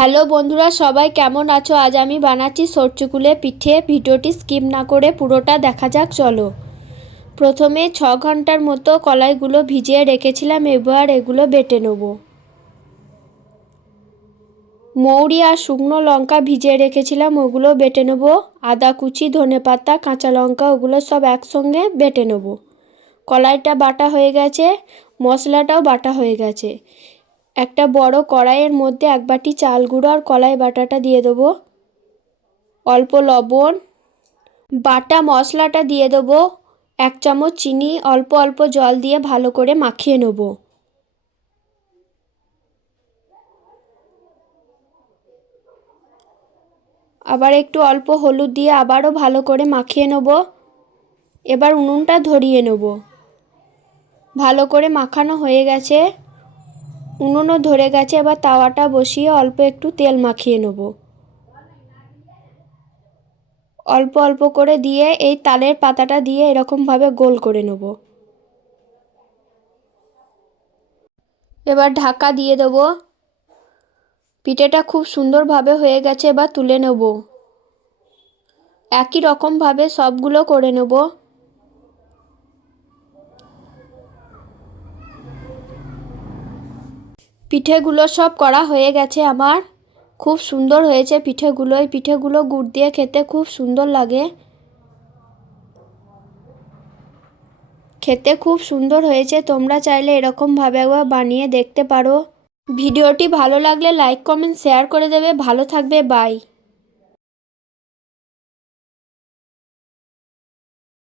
Hello বন্ধুরা, সবাই কেমন আছো? আজ আমি বানাচ্ছি সরচুকুলে পিঠে। ভিডিওটি স্কিপ না করে পুরোটা দেখা যাক, চলো। প্রথমে 6 ঘন্টার মতো কলাইগুলো ভিজিয়ে রেখেছিলাম, এবার এগুলো বেটে নেব। মৌরি আর শুকনো লঙ্কা ভিজিয়ে রেখেছিলাম, ওগুলো বেটে নেব। আদা কুচি, ধনেপাতা, কাঁচা লঙ্কা, ওগুলো সব একসঙ্গে বেটে নেব। কলাইটা বাটা হয়ে গেছে, মশলাটাও বাটা হয়ে গেছে। একটা বড় কড়াইয়ের মধ্যে 1 বাটি চাল গুঁড়ো আর কলাই বাটাটা দিয়ে দেবো। অল্প লবণ, বাটা মশলাটা দিয়ে দেবো। 1 চামচ চিনি, অল্প অল্প জল দিয়ে ভালো করে মাখিয়ে নেব। আবার একটু অল্প হলুদ দিয়ে আবারও ভালো করে মাখিয়ে নেব। এবার উনুনটা ধরিয়ে নেব। ভালো করে মাখানো হয়ে গেছে, উনুনও ধরে গেছে। এবার তাওয়াটা বসিয়ে অল্প একটু তেল মাখিয়ে নেব। অল্প অল্প করে দিয়ে এই তালের পাতাটা দিয়ে এরকমভাবে গোল করে নেব। এবার ঢাকা দিয়ে দেব। পিঠেটা খুব সুন্দরভাবে হয়ে গেছে, এবার তুলে নেব। একই রকমভাবে সবগুলো করে নেব। পিঠেগুলো সব করা হয়ে গেছে আমার। খুব সুন্দর হয়েছে পিঠেগুলো। এই পিঠেগুলো গুড় দিয়ে খেতে খুব সুন্দর লাগে। খেতে খুব সুন্দর হয়েছে, তোমরা চাইলে এরকমভাবে একবার বানিয়ে দেখতে পারো। ভিডিওটি ভালো লাগলে লাইক কমেন্ট শেয়ার করে দেবে। ভালো থাকবে, বাই।